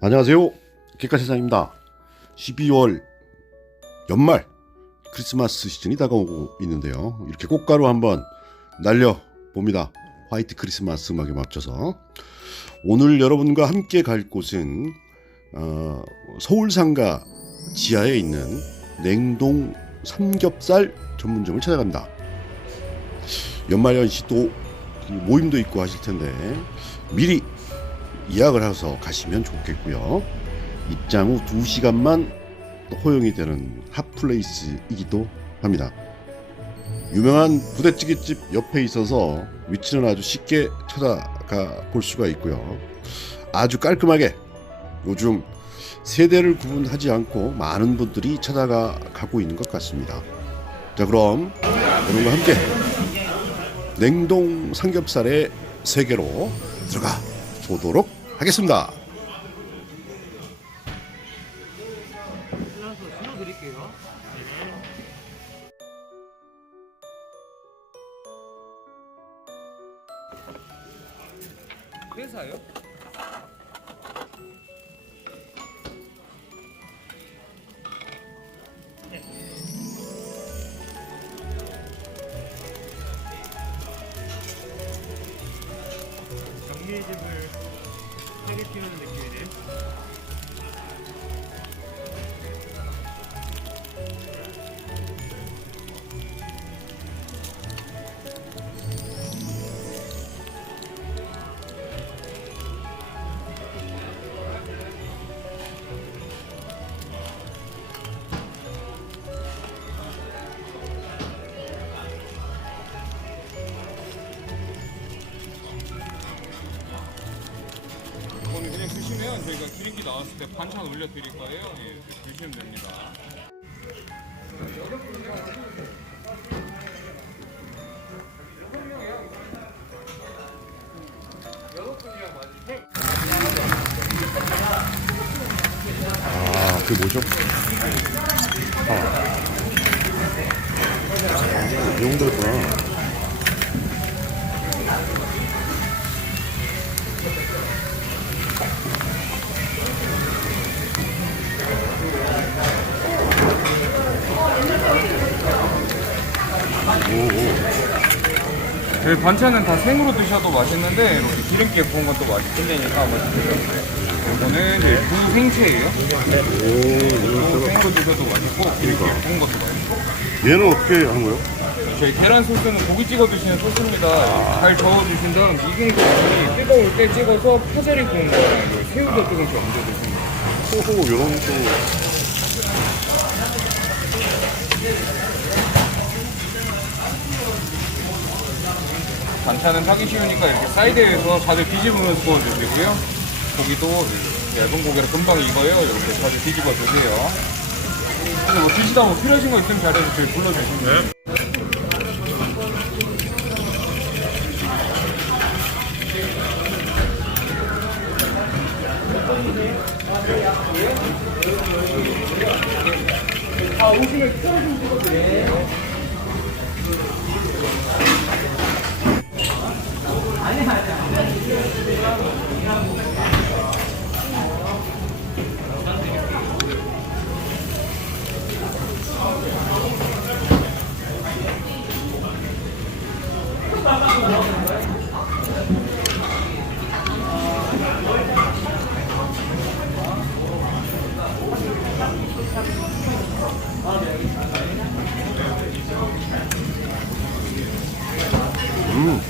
안녕하세요. 객가세상입니다. 12월 연말 크리스마스 시즌이 다가오고 있는데요. 이렇게 꽃가루 한번 날려 봅니다. 화이트 크리스마스 음악에 맞춰서 오늘 여러분과 함께 갈 곳은 어, 서울상가 지하에 있는 냉동 삼겹살 전문점을 찾아갑니다. 연말 연시 또 모임도 있고 하실 텐데 미리 예약을 해서 가시면 좋겠고요. 입장 후 2시간만 허용이 되는 핫플레이스이기도 합니다. 유명한 부대찌개집 옆에 있어서 위치는 아주 쉽게 찾아가 볼 수가 있고요. 아주 깔끔하게 요즘 세대를 구분하지 않고 많은 분들이 찾아가 가고 있는 것 같습니다. 자 그럼 여러분과 함께 냉동 삼겹살의 세계로 들어가 보도록 하겠습니다. 회사요? 정리집을 세개 띄우는 느낌이네 드시면 저희가 기름기 나왔을 때 반찬 올려드릴 거예요. 예, 드시면 됩니다. 아, 그게 뭐죠? 아. 아, 이용도구나. 저희 반찬은 다 생으로 드셔도 맛있는데 이렇게 기름기에 구운 것도 맛있으니까 드셔보세요. 이거는 이제 무 생채예요. 생으로 드셔도 맛있고 기름기에 구운 것도 맛있고. 얘는 어떻게 하는 거예요? 저희 계란 소스는 고기 찍어 드시는 소스입니다. 잘 저어 주신 다음 익은 고기 뜨거울 때 찍어서 파절이 구운 거랑 이거 새우도 조금씩 얹어 드십니다. 호호, 이런 또. 반찬은 하기 쉬우니까 이렇게 사이드에서 자주 뒤집으면서 구워 주시고요. 고기도 얇은 고기를 금방 익어요. 이렇게 자주 뒤집어 주세요. 근데 뭐 드시다 뭐 필요하신 거 있으면 자리에서 저희 불러주시면 돼요. 아, 오시면 털어주면 되거든요. うん